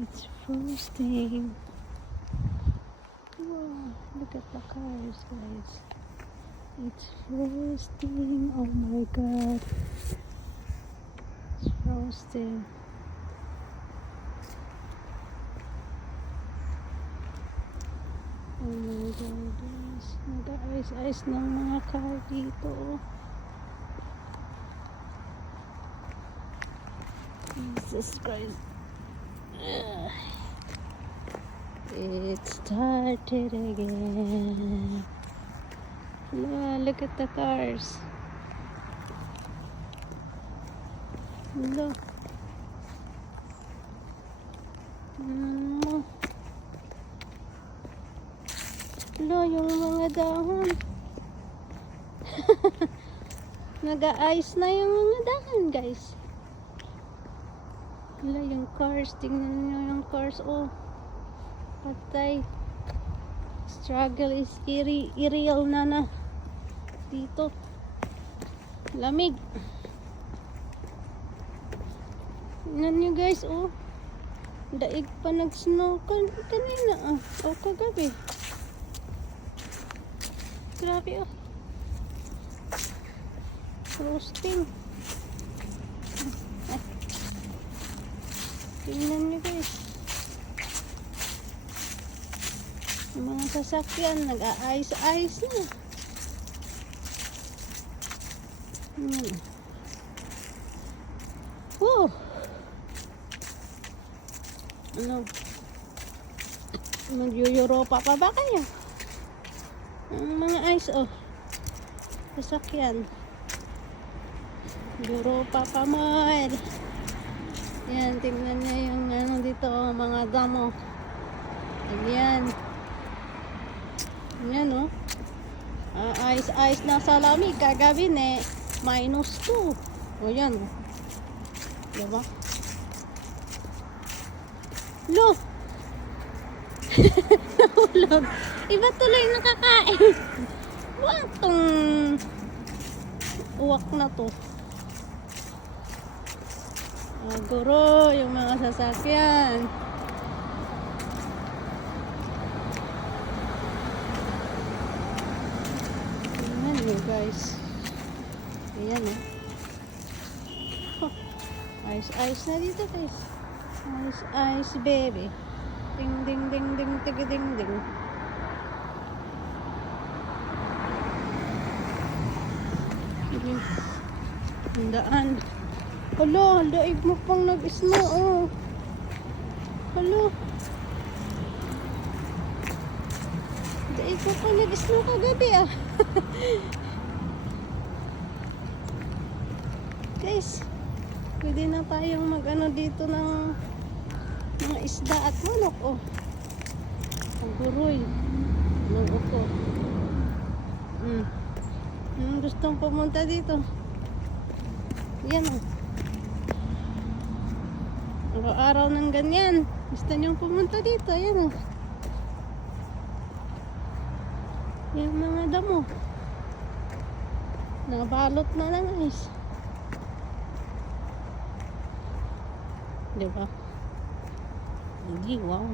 It's frosting. Wow, look at the cars, guys. It's frosting. Oh my god. It's frosting. Oh my god, guys. Nag-ice-ice ng mga car dito. Jesus Christ. It started again. Look at the cars. Look. Yung mga dahon. Nag-a-ice na yung mga dahon, guys. Yung cars. Tingnan nyo yung cars. Oh. Patay. Struggle is real na dito. Lamig. Tingnan nyo, guys. Oh. Daig pa nag-snow kanina. O kagabi. Grabe, oh. Frosting. Tingnan nyo, guys. Yung mga sasakyan nag-a-ice na. Woo! Ano? Mag-Europa pa ba kayo? Ang mga ice, oh. Sasakyan. Europa pa more. Yan, tingnan niya yung ano dito, mga damo. Ayan. Ayan, oh. Ice na sa lamig. Kagabi, -2. O, yan, oh. Diba? Lo! Nahulog. Iba tuloy nakakain. Wala tong uwak na to. Guro, yung mga sasakyan. Ayan yun, guys. Ayan, oh. Ice na dito, guys. Ice, baby. Ding, ding, ding, ding, tigi, ding, ding. Handaan. Hala, daig mo pang nag-snow, oh. Hala. Daig mo pang nag-snow kagabi, ah. Guys, pwede na tayong mag-ano dito ng mga isda at manok, oh. Ang guroy. Ng uko. Gustong pumunta dito. Yan, oh. Araw-araw ng ganyan. Gusto niyong pumunta dito. Ayan, oh. Yung mga damo. Nabalot na lang, guys. Diba? Hindi, wow.